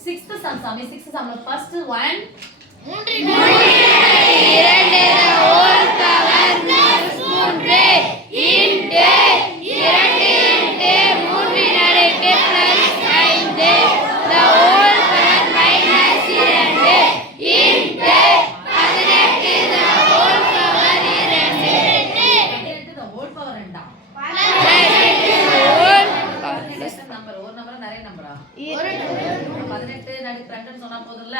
Sixth sum, Sami. Sixth sum. First one. 2 the whole power minus 3 into 2 into 3 நடுக்கு plus 5 the whole power minus 2 into 18 the whole power 2 the whole power 2 number ஒரு நம்பரா நிறைய நம்பரா 18 நடுக்கு 2 ன்னு சொன்னா போதும்ல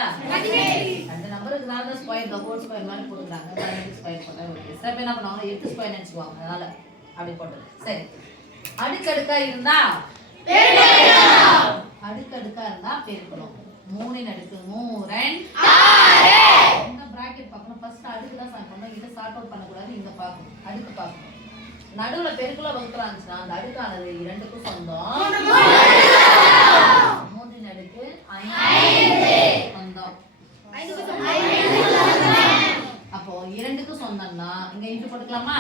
அந்த நம்பருக்கு தான் ஸ்கொயர் the whole square மாதிரி போடுறாங்க 18 ஸ்கொயர் போட்டா ஓகே சில பேர் என்ன பண்ணுவாங்க 8 ஸ்கொயர் நினைச்சுவாங்க அதனால அப்படி போடுறது சரி அடுக்கடுக்கா இருந்தா பெருக்கணும் அடுக்கடுக்கா இருந்தா பெருக்கணும் 3 ன் அடுக்கு 3 6 இந்த பிராக்கெட் பார்க்கணும் ஃபர்ஸ்ட் அடுக்கு தான் சால்வ் பண்ணனும் இத சால்வ் அவுட் பண்ண கூடாது இங்க பார்க்கணும் அடுக்கு பார்க்கணும் நடுவுல பெருக்கல வகுத்துறா இருந்துச்சுனா அந்த அடுக்கானது இரண்டுக்கும் சொந்தம் 3 ன் அடுக்கு 5 சொந்தம் அப்போ இரண்டுக்கு சொந்தம்னா இங்க இன்டு போட்டுக்கலாமா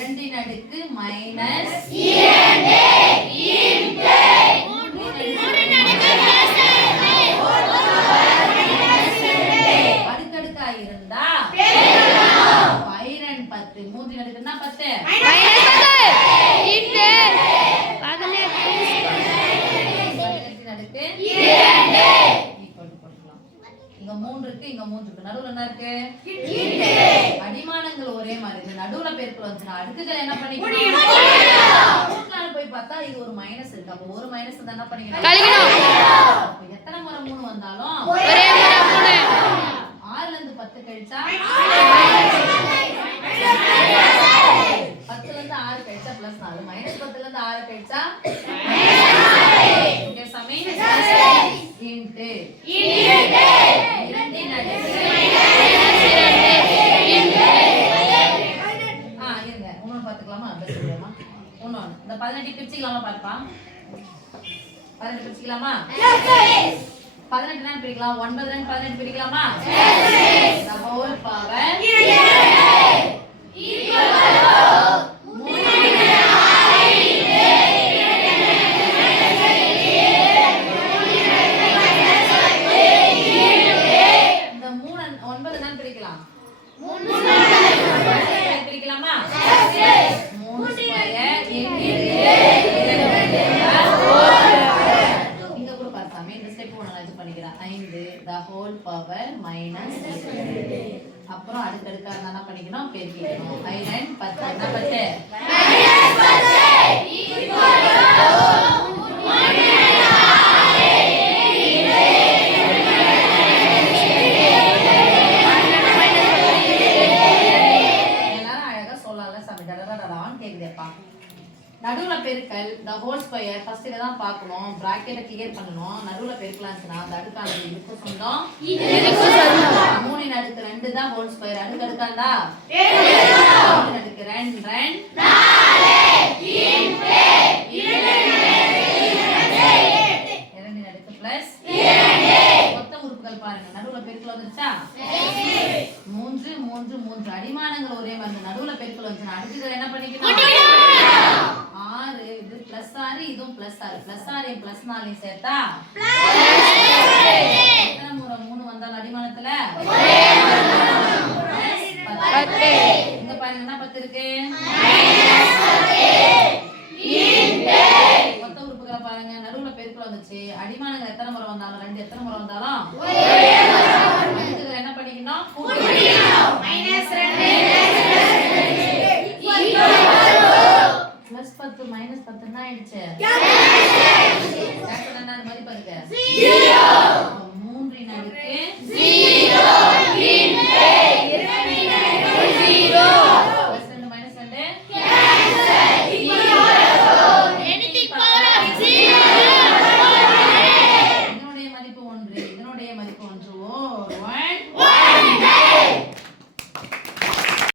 2 ன் அடுக்கு மைனஸ் 2 இன்டு 3 ன் அடுக்கு பிளஸ் 2 அடுக்கடுக்கா இருந்தா பெருக்கணும் 10 3 ன் அடுக்குன்னா 10 மைனஸ் 10 இன்டு 18 ன் அடுக்கு 2 இங்க 3 இருக்கு இங்க 3 இருக்கு நடுவுல என்ன இருக்கு இன்டு அடிமானங்கள் ஒரே மாதிரி இருக்கு நடுவுல பெருக்கல் வந்துனா அடுக்குகள் என்ன பண்ணிக்கணும் கூட்டலால போய் பார்த்தா இது ஒரு மைனஸ் இருக்கு அப்ப ஒரு மைனஸ் இருந்தா என்ன பண்ணிக்கணும் கழிக்கணும் அப்ப எத்தனை முறை 3 வந்தாலும் ஒரே முறை 3 6 ல இருந்து 10 கழிச்சா 10 ல இருந்து 6 கழிச்சா பிளஸ் 4 மைனஸ் 10 ல இருந்து 6 கழிச்சா ஓகே சமீ இன்டு இந்த 18 பிரிச்சுக்கலாமா பாப்பா 18 பிரிச்சுக்கலாமா 18 என்ன பிரிக்கலாம் 9 ல 18 பிரிக்கலாமா the whole power இந்த 9 என்ன பிரிக்கலாம் 3 பிரிக்கலாமா 3 ஸ்கொயர் இங்க கூட பார்த்தாமே இந்த ஸ்டெப் ஒண்ணு நான் பண்ணிக்கிறேன் 5 the whole power minus 2 அப்புறம் அடுக்கடுக்கா என்ன பண்ணிக்கணும் பெருக்கிக்கணும் 5 and 10 என்ன 10 எல்லாரும் அழகா சொல்லலாம் சாமி டடடடான்னு கேக்குதேப்பா நடுவுல பெருக்கல் the whole square ஃபர்ஸ்ட் இத தான் பார்க்கணும் பிராக்கெட்டை கிளியர் பண்ணனும் நடுவுல பெருக்கலாம்னா அந்த அடுக்கானது இதுக்கு சொந்தம் இதுக்கு சொந்தம் 3 ன் அடுக்கு 2 தான் whole square அடுக்கடுக்காண்டா பெருக்கணும் 3 ன் அடுக்கு 2 4 இன்டு 2 ன் அடுக்கு பிளஸ் 2 மொத்த உறுப்புகள் பாருங்க நடுவுல பெருக்கல் வந்துச்சா 3 3 3 அடிமானங்கள் ஒரே மாதிரி நடுவுல பெருக்கல் வந்துச்சுனா அடுக்குகள் என்ன பண்ணிக்கணும் 6 இது பிளஸ் 6 இதுவும் பிளஸ் 6 பிளஸ் 6 பிளஸ் 4 சேர்த்தா எத்தனை முறை 3 வந்தால் அடிமானத்துல 10 இங்க பாருங்க என்ன 10 இருக்கு மொத்த உறுப்புகளை பாருங்க நடுவுல பெருக்கல் வந்துச்சு அடிமானங்கள் எத்தனை முறை வந்தாலும் 2 எத்தனை முறை வந்தாலும் அடுக்குகள் என்ன பண்ணிக்கணும் பிளஸ் 10 மைனஸ் 10 என்ன ஆயிடுச்சு கேன்சல் என்ன மதிப்பு இருக்கு 0 3 ன் அடுக்கு 0